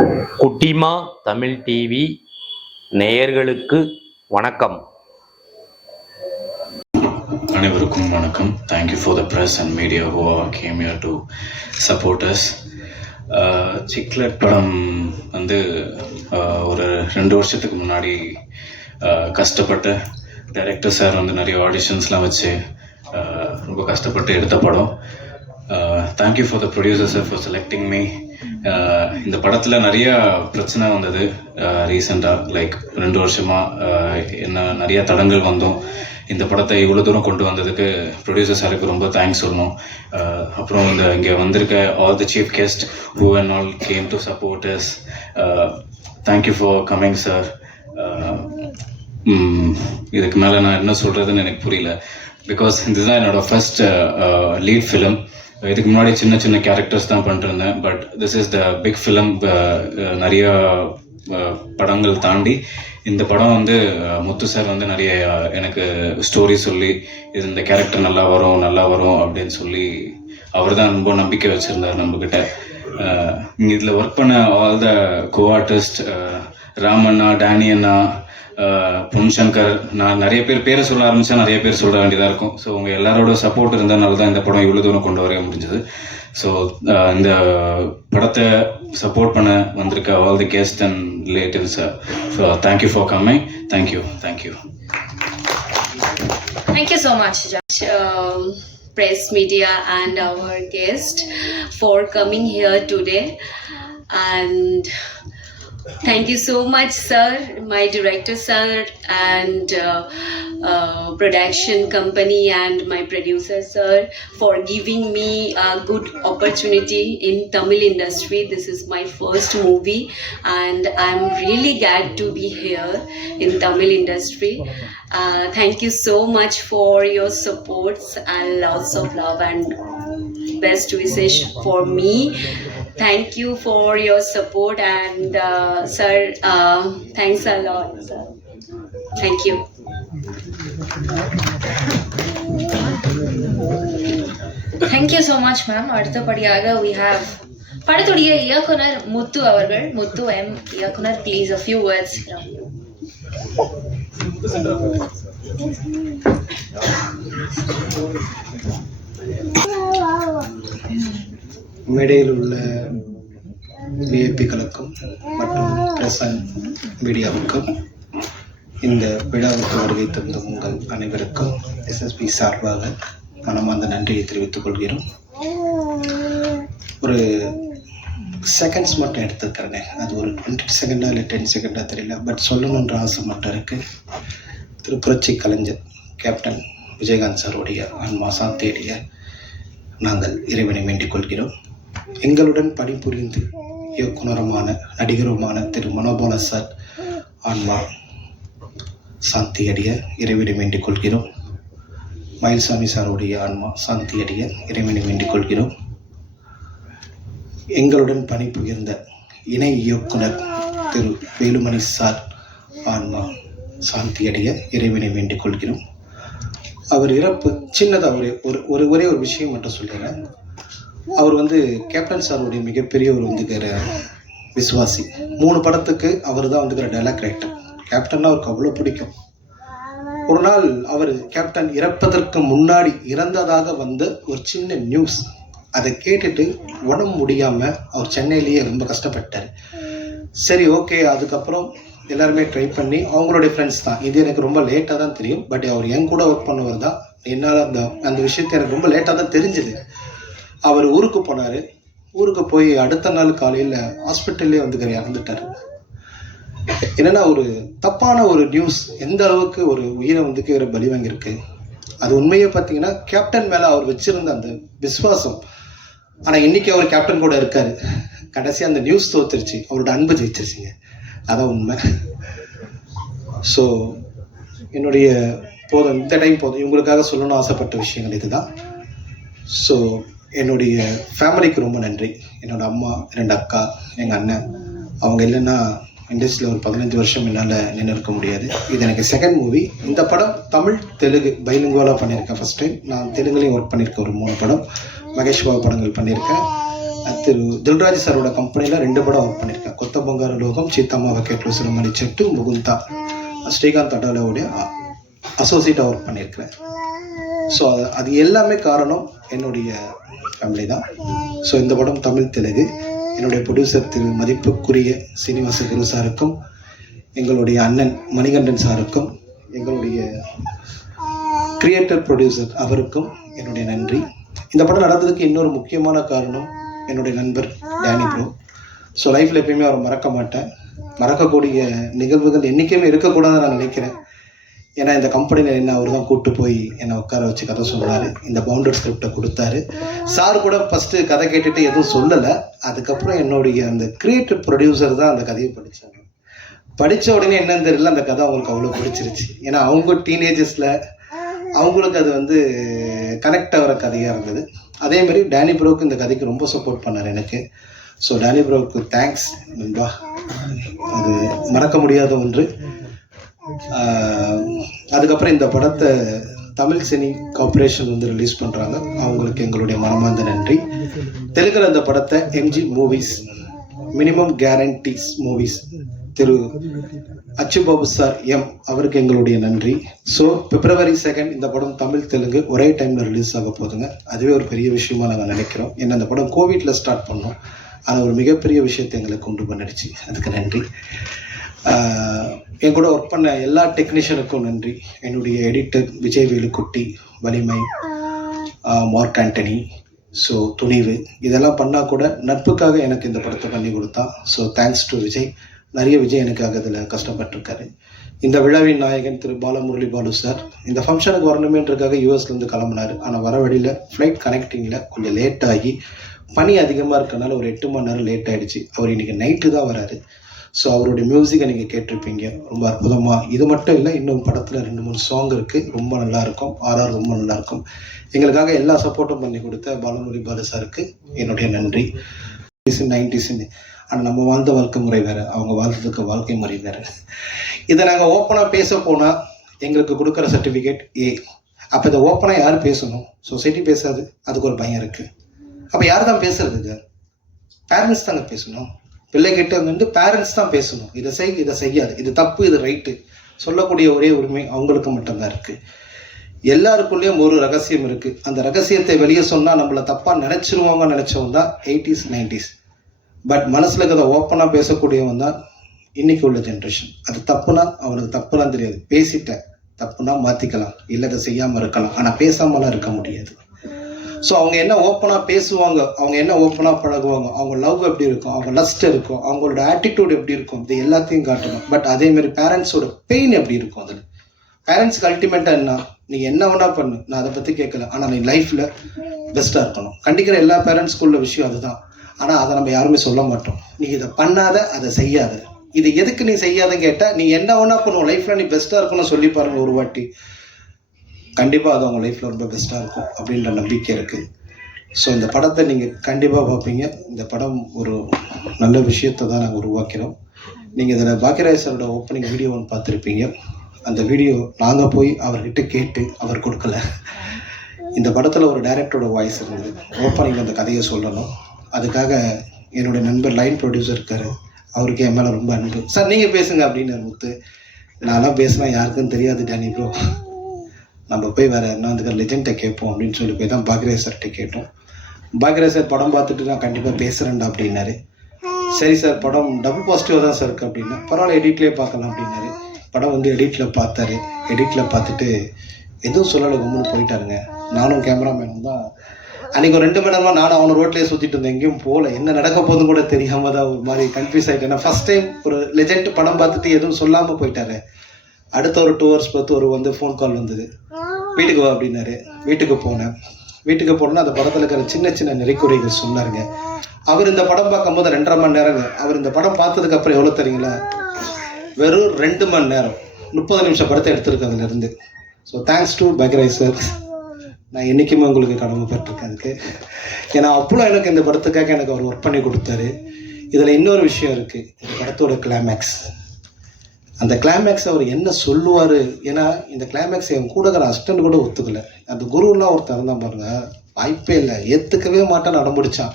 குட்டிமா தமிழ் டிவி நேயர்களுக்கு வணக்கம். அனைவருக்கும் வணக்கம். Thank you for the press and media who came here to support us. Cichlid படம் வந்து ஒரு 2 வருஷத்துக்கு முன்னாடி கஷ்டப்பட்டு டைரக்டர் சார் வந்து நிறைய ஆடிஷன்ஸ்லாம் வச்சு ரொம்ப கஷ்டப்பட்டு எடுத்த படம். Thank you for the producer sir for selecting me. இந்த படத்தில் நிறையா பிரச்சனை வந்தது ரீசெண்டாக, லைக் 2 வருஷமாக என்ன நிறையா தடங்கள் வந்தோம். இந்த படத்தை இவ்வளோ தூரம் கொண்டு வந்ததுக்கு ப்ரொடியூசர் சாருக்கு ரொம்ப தேங்க்ஸ் சொல்லணும். அப்புறம் இங்கே வந்திருக்க all the chief guest who and all came to support us, thank you for coming sir. இதுக்கு மேலே நான் என்ன சொல்கிறதுன்னு எனக்கு புரியல. பிகாஸ் இதுதான் என்னோடய ஃபர்ஸ்ட் லீட் ஃபிலிம். இதுக்கு முன்னாடி சின்ன சின்ன கேரக்டர்ஸ் தான் பண்ணிருந்தேன். But this is the big film. நிறைய படங்கள் தாண்டி இந்த படம் வந்து முத்து சார் வந்து நிறைய எனக்கு ஸ்டோரி சொல்லி இது இந்த கேரக்டர் நல்லா வரும் அப்படின்னு சொல்லி அவர் தான் ரொம்ப நம்பிக்கை வச்சுருந்தார் நம்மக்கிட்ட. இதில் ஒர்க் பண்ண ஆல் த கோ ஆர்டிஸ்ட் ராமண்ணா, டேனி அண்ணா, பொன் சங்கர், நான் நிறைய பேரை சொல்ல ஆரம்பித்தா நிறைய பேர் சொல்ல வேண்டியதாக இருக்கும். ஸோ உங்கள் எல்லாரோட சப்போர்ட் இருந்ததுனால தான் இந்த படம் இவ்வளோ தூரம் கொண்டு வர முடிஞ்சது. ஸோ இந்த படத்தை சப்போர்ட் பண்ண வந்திருக்க all the guest and relatives, so thank you for coming. Thank you. Thank you so much, Josh, press media and our guest for coming here today. And thank you so much, sir, my director sir, and production company and my producer sir for giving me a good opportunity in Tamil industry. This is my first movie and I'm really glad to be here in Tamil industry. Thank you so much for your supports and lots of love and best wishes for me. Thank you for your support and sir, thanks a lot, sir. Thank you. Thank you so much, ma'am. அடுத்தபடியாக we have படத்துடைய இயக்குனர் முத்து அவர்கள். முத்து M இயக்குனர், please a few words from you. மேடையில் உள்ள விஐபிகளுக்கும் மற்றும் press and மீடியாவுக்கும் இந்த விழாவுக்கு வருகை தந்த உங்கள் அனைவருக்கும் எஸ்எஸ்பி சார்பாக மனமார்ந்த நன்றியை தெரிவித்துக் கொள்கிறோம். ஒரு செகண்ட்ஸ் மட்டும் எடுத்துக்கிறேனே, அது ஒரு 20 செகண்டா இல்லை 10 செகண்டா தெரியல, பட் சொல்லணுன்ற ஆசை மட்டும் இருக்குது. திரு புரட்சி கலைஞர் கேப்டன் விஜயகாந்த் சாருடைய ஆன்மா சாந்தியடைய நாங்கள் இறைவனை வேண்டிக் கொள்கிறோம். எங்களுடன் பணிபுரிந்து இயக்குனருமான நடிகருமான திரு மனோபால சார் ஆன்மா சாந்தி அடைய இறைவனை வேண்டிக் கொள்கிறோம். மயில்சாமி சாருடைய ஆன்மா சாந்தி அடைய இறைவனை வேண்டிக் கொள்கிறோம். எங்களுடன் பணிபுரிந்த இணை இயக்குனர் திரு வேலுமணி சார் ஆன்மா சாந்தி அடைய இறைவனை வேண்டிக் கொள்கிறோம். அவர் இறப்பு சின்னதாக ஒரே ஒரு விஷயம் மட்டும் சொல்லிடுறேன். அவர் வந்து கேப்டன் சாருடைய மிகப்பெரிய ஒரு விசுவாசி. 3 படத்துக்கு அவர் தான் டைலாக் ரைட்டர். கேப்டன்னா அவருக்கு அவ்வளோ பிடிக்கும். ஒரு நாள் அவர் கேப்டன் இறப்பதற்கு முன்னாடி இறந்ததாக வந்த ஒரு சின்ன நியூஸ், அதை கேட்டுட்டு உடம்பு முடியாமல் அவர் சென்னையிலேயே ரொம்ப கஷ்டப்பட்டார். சரி, ஓகே. அதுக்கப்புறம் எல்லாருமே ட்ரை பண்ணி அவங்களுடைய ஃப்ரெண்ட்ஸ் தான், இது எனக்கு ரொம்ப லேட்டாக தான் தெரியும், பட் அவர் என் கூட ஒர்க் பண்ணவர் தான். என்னால் அந்த விஷயத்தை எனக்கு ரொம்ப லேட்டாக தான் தெரிஞ்சுது. அவர் ஊருக்கு போனார். ஊருக்கு போய் அடுத்த நாள் காலையில் ஹாஸ்பிட்டல்லே இறந்துட்டார். என்னென்னா, ஒரு தப்பான ஒரு நியூஸ் எந்த அளவுக்கு ஒரு உயிரை பலி வாங்கியிருக்கு. அது உண்மையை பார்த்தீங்கன்னா கேப்டன் மேலே அவர் வச்சுருந்த அந்த விசுவாசம். ஆனால் இன்றைக்கி அவர் கேப்டன் கூட இருக்கார். கடைசி அந்த நியூஸ் தோத்துருச்சு, அவரோட அன்பு ஜெயிச்சிருச்சுங்க. அதான் உண்மை. ஸோ என்னுடைய இந்த டைம் போதும், இவங்களுக்காக சொல்லணும்னு ஆசைப்பட்ட விஷயங்கள் இதுதான். ஸோ என்னுடைய ஃபேமிலிக்கு ரொம்ப நன்றி. என்னோடய அம்மா, 2 அக்கா, எங்கள் அண்ணன், அவங்க இல்லைன்னா இண்டஸ்ட்ரியில் ஒரு 15 வருஷம் என்னால் நின்று இருக்க முடியாது. இது எனக்கு செகண்ட் மூவி. இந்த படம் தமிழ் தெலுங்கு பைலிங்குவலாக பண்ணியிருக்கேன். ஃபஸ்ட் டைம் நான் தெலுங்குலேயும் ஒர்க் பண்ணியிருக்கேன். ஒரு 3 படம் மகேஷ் பாபு படங்கள் பண்ணியிருக்கேன். திரு தில்ராஜ் சாரோட கம்பெனியில் 2 படம் ஒர்க் பண்ணியிருக்கேன். కొత్త బంగారు లోకం சீத்தம்மா வக்கெட்ல சிறுமணி செட்டு முகுந்தா ஸ்ரீகாந்த் அடாலாவுடைய அசோசியேட்டாக ஒர்க் பண்ணியிருக்கிறேன். ஸோ அது எல்லாமே காரணம் என்னுடைய ஃபேமிலி தான். ஸோ இந்த படம் தமிழ் தெலுங்கு. என்னுடைய ப்ரொடியூசர் திரு மதிப்புக்குரிய சீனிவாச குரு சாருக்கும், எங்களுடைய அண்ணன் மணிகண்டன் சாருக்கும், எங்களுடைய கிரியேட்டர் ப்ரொடியூசர் அவருக்கும் என்னுடைய நன்றி. இந்த படம் நடந்ததுக்கு இன்னொரு முக்கியமான காரணம் என்னுடைய நண்பர் டேனி ப்ரோ. ஸோ லைஃப்பில் எப்பயுமே அவரை மறக்க மாட்டேன். மறக்கக்கூடிய நிகழ்வுகள் என்றைக்குமே இருக்கக்கூடாதுன்னு நான் நினைக்கிறேன். ஏன்னா இந்த கம்பெனியில் என்ன அவர் தான் கூப்பிட்டு போய் என்னை உட்கார வச்சு கதை சொன்னார். இந்த பவுண்டட் ஸ்கிரிப்டை கொடுத்தாரு. சார் கூட ஃபஸ்ட்டு கதை கேட்டுட்டு எதுவும் சொல்லலை. அதுக்கப்புறம் என்னுடைய அந்த கிரியேட்டிவ் ப்ரொடியூசர் தான் அந்த கதையை படித்தாங்க. படித்த உடனே என்னன்னு தெரியல, அந்த கதை அவங்களுக்கு அவ்வளோ பிடிச்சிருச்சு. ஏன்னா அவங்க டீனேஜஸில் அவங்களுக்கு அது வந்து கனெக்ட் ஆகிற கதையாக இருந்தது. அதேமாதிரி டேனி ப்ரோவுக்கு இந்த கதைக்கு ரொம்ப சப்போர்ட் பண்ணார் எனக்கு. ஸோ டேனி ப்ரோவுக்கு தேங்க்ஸ் நண்பா. அது மறக்க முடியாத ஒன்று. அதுக்கப்புறம் இந்த படத்தை தமிழ் சினி கார்பரேஷன் வந்து ரிலீஸ் பண்ணுறாங்க. அவங்களுக்கு எங்களுடைய மனமார்ந்த நன்றி. தெலுங்குல இந்த படத்தை MG movies minimum guarantees movies திரு அச்சுபாபு சார் அவருக்கு எங்களுடைய நன்றி. ஸோ February 2 இந்த படம் தமிழ் தெலுங்கு ஒரே டைமில் ரிலீஸ் ஆக போதுங்க. அதுவே ஒரு பெரிய விஷயமா நாங்கள் நினைக்கிறோம். ஏன்னா அந்த படம் கோவிட்டில் ஸ்டார்ட் பண்ணோம். அது ஒரு மிகப்பெரிய விஷயத்தை எங்களுக்கு கொண்டு பண்ணிடுச்சு. அதுக்கு நன்றி. என் கூட ஒர்க் பண்ண எல்லா டெக்னீஷியனுக்கும் நன்றி. என்னுடைய எடிட்டர் விஜய் வேலுக்குட்டி, வலிமை, மார்க் ஆண்டனி, ஸோ துணிவு, இதெல்லாம் பண்ணால் கூட நட்புக்காக எனக்கு இந்த படத்தை பண்ணி கொடுத்தான். So thanks to Vijay. நிறைய விஜய் எனக்காக இதில் கஷ்டப்பட்டிருக்காரு. இந்த விழாவின் நாயகன் திரு பாலமுரளி பாலு சார் இந்த ஃபங்க்ஷனுக்கு வரணுமேன்றக்காக யூஎஸ்லேருந்து கிளம்புனார். ஆனால் வர வழியில் ஃப்ளைட் கனெக்டிங்கில் கொஞ்சம் லேட் ஆகி பனி அதிகமாக இருக்கனால ஒரு 8 மணி நேரம் லேட் ஆகிடுச்சு. அவர் இன்றைக்கி நைட்டு தான் வராரு. ஸோ அவருடைய மியூசிக்கை நீங்கள் கேட்டிருப்பீங்க. ரொம்ப அற்புதமாக. இது மட்டும் இல்லை, இன்னும் படத்தில் 2-3 சாங் இருக்குது. ரொம்ப நல்லாயிருக்கும். ஆர்ஆர் ரொம்ப நல்லாயிருக்கும். எங்களுக்காக எல்லா சப்போர்ட்டும் பண்ணி கொடுத்த பாலமுரளி பாலு சாருக்கு என்னுடைய நன்றி. 90s ஆனால் நம்ம வாழ்ந்த வாழ்க்கை முறை வேறு, அவங்க வாழ்ந்ததுக்கு வாழ்க்கை முறை வேறு. இதை நாங்கள் ஓப்பனாக பேச போனால் எங்களுக்கு கொடுக்குற சர்டிஃபிகேட் ஏ. அப்போ இதை ஓப்பனாக யார் பேசணும்? சொசைட்டி பேசாது. அதுக்கு ஒரு பயம் இருக்குது. அப்போ யார் தான் பேசுறதுங்க? பேரண்ட்ஸ் தாங்க பேசணும். பிள்ளைகிட்ட வந்து பேரண்ட்ஸ் தான் பேசணும். இதை செய், இதை செய்யாது, இது தப்பு, இது ரைட்டு சொல்லக்கூடிய ஒரே உரிமை அவங்களுக்கு மட்டும்தான் இருக்குது. எல்லாருக்குள்ளேயும் ஒரு ரகசியம் இருக்குது. அந்த ரகசியத்தை வெளியே சொன்னால் நம்மளை தப்பாக நினச்சிருவாங்க நினச்சவங்க தான் 80s 90s. பட் மனசில் இருக்கிறத ஓப்பனாக பேசக்கூடியவன் தான் இன்னைக்கு உள்ள ஜென்ரேஷன். அது தப்புனா அவனுக்கு தப்புலாம் தெரியாது. பேசிட்டேன், தப்புனா மாற்றிக்கலாம், இல்லை அதை செய்யாமல் இருக்கலாம். ஆனால் பேசாமலாம் இருக்க முடியாது. ஸோ அவங்க என்ன ஓப்பனாக பேசுவாங்க, அவங்க என்ன ஓப்பனாக பழகுவாங்க, அவங்க லவ் எப்படி இருக்கும், அவங்க லஸ்ட் இருக்கும், அவங்களோட ஆட்டிடியூட் எப்படி இருக்கும், இது எல்லாத்தையும் காட்டணும். பட் அதேமாரி பேரண்ட்ஸோட பெயின் எப்படி இருக்கும். அதில் பேரண்ட்ஸ்க்கு அல்டிமேட்டாக என்ன, நீ என்ன வேணா பண்ணு, நான் அதை பற்றி கேட்கல, ஆனால் நீ லைஃப்பில் பெஸ்ட்டாக இருக்கணும். கண்டிக்கிற எல்லா பேரண்ட்ஸ்க்குள்ள விஷயம் அதுதான். ஆனால் அதை நம்ம யாருமே சொல்ல மாட்டோம். நீ இதை பண்ணாத, அதை செய்யாத, இது எதுக்கு நீ செய்யாதன்னு கேட்டால் நீ என்ன வேணா பண்ணுவோம், லைஃப்பில் நீ பெஸ்ட்டாக இருக்கணும்னு சொல்லி பாருங்க ஒரு வாட்டி. கண்டிப்பாக அது அவங்க லைஃப்பில் ரொம்ப பெஸ்ட்டாக இருக்கும் அப்படின்ற நம்பிக்கை இருக்குது. ஸோ இந்த படத்தை நீங்கள் கண்டிப்பாக பார்ப்பீங்க. இந்த படம் ஒரு நல்ல விஷயத்தை தான் நாங்கள் உருவாக்கிறோம். நீங்கள் இதில் பாக்கியராஜ் சாரோட ஓப்பனிங் வீடியோ ஒன்று பார்த்துருப்பீங்க. அந்த வீடியோ நாங்கள் போய் அவர்கிட்ட கேட்டு அவர் கொடுக்கல. இந்த படத்தில் ஒரு டைரக்டரோட வாய்ஸ் இருந்தது. ஓப்பனிங் அந்த கதையை சொல்லணும். அதுக்காக என்னுடைய நண்பர் லைன் ப்ரொடியூசர் இருக்கார், அவருக்கு என் மேலே ரொம்ப அன்பு. சார் நீங்கள் பேசுங்க அப்படின்னு முத்து. நான்லாம் பேசினா யாருக்குன்னு தெரியாது டேனி ப்ரோ, நம்ம போய் வேறு என்ன அதுக்கு லெஜெண்டை கேட்போம் அப்படின்னு சொல்லி போய் தான் பாக்கியராஜ் சார்கிட்ட கேட்டோம். பாக்கியராஜ் சார் படம் பார்த்துட்டு நான் கண்டிப்பாக பேசுகிறேன்டா அப்படின்னாரு. சரி சார், படம் டபுள் பாசிட்டிவாக தான் சார் இருக்குது அப்படின்னா, பரவாயில்ல எடிட்லேயே பார்க்கலாம் அப்படின்னாரு. படம் வந்து எடிட்டில் பார்த்தாரு. எடிட்டில் பார்த்துட்டு எதுவும் சொல்லலை, கம்முன்னு போயிட்டாருங்க. நானும் கேமராமேனும் தான் அன்றைக்கி ஒரு 2 மணி நேரமாக நானும் அவனை ரோட்லேயே சுற்றிட்டு இருந்தேன். எங்கேயும் போகல. என்ன நடக்க போதும் கூட தெரியாமல் தான் ஒரு மாதிரி கன்ஃபியூஸ் ஆகிட்டேன். நான் ஃபஸ்ட் டைம் ஒரு லெஜெண்ட் படம் பார்த்துட்டு எதுவும் சொல்லாமல் போயிட்டாரு. அடுத்த ஒரு 2 hours பார்த்து ஒரு வந்து ஃபோன் கால் வந்தது. வீட்டுக்கு வா அப்படின்னாரு. வீட்டுக்கு போனேன். வீட்டுக்கு போனோன்னா அந்த படத்தில் இருக்கிற சின்ன சின்ன நிறைக்குறைகள் சொன்னாருங்க. அவர் இந்த படம் பார்க்கும்போது 2.5 மணி நேரங்க. அவர் இந்த படம் பார்த்ததுக்கப்புறம் எவ்வளோ தெரியுங்களா? வெறும் 2 மணி நேரம் 30 நிமிஷம் படத்தை எடுத்திருக்கு அதுலேருந்து. So thanks to Bhagyaraj sir. நான் என்றைக்குமே உங்களுக்கு கடமைப்பட்டிருக்கேன் அதுக்கு. ஏன்னா அவ்வளோ எனக்கு இந்த படத்துக்காக எனக்கு அவர் ஒர்க் பண்ணி கொடுத்தாரு. இதில் இன்னொரு விஷயம் இருக்குது. இந்த படத்தோட கிளைமேக்ஸ், அந்த கிளைமேக்ஸ் அவர் என்ன சொல்லுவார். ஏன்னா இந்த கிளைமேக்ஸ் என் கூட இருக்கிற அசிஸ்டன்ட் கூட ஒத்துக்கலை. அந்த குருலாம் ஒருத்தர் இருந்தால் பாருங்க, வாய்ப்பே இல்லை, ஏற்றுக்கவே மாட்டேன்னு அடம்பிடிச்சான்.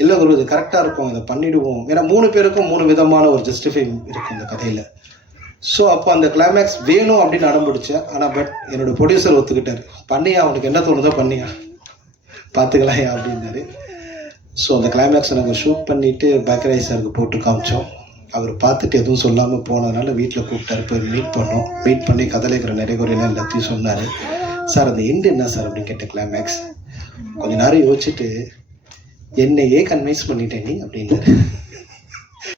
இல்லை குரு இது கரெக்டாக இருக்கும், இதை பண்ணிவிடுவோம். ஏன்னா 3 பேருக்கும் 3 விதமான ஒரு ஜஸ்டிஃபை இருக்குது இந்த கதையில். ஸோ அப்போ அந்த கிளைமேக்ஸ் வேணும் அப்படின்னு அடம்பிடிச்சேன். ஆனால் பட் என்னோடய ப்ரொடியூசர் ஒத்துக்கிட்டார். பண்ணியா, அவனுக்கு என்ன தோணுதோ பண்ணியா, பார்த்துக்கலாயா அப்படின்னாரு. ஸோ அந்த கிளைமேக்ஸை நாங்கள் ஷூட் பண்ணிவிட்டு பேக்கராய் சாருக்கு போட்டு காமிச்சோம். அவர் பார்த்துட்டு எதுவும் சொல்லாமல் போனதுனால வீட்டில் கூப்பிட்டாரு, போய் மீட் பண்ணோம். மீட் பண்ணி கதையில் இருக்கிற நிறைய குறையெல்லாம் எல்லாத்தையும் சொன்னார். சார் அந்த எண்டு என்ன சார் அப்படின்னு கேட்ட கிளைமேக்ஸ். கொஞ்ச நேரம் யோசிச்சுட்டு என்னையே கன்வின்ஸ் பண்ணிட்டேன் நீ அப்படின்னாரு.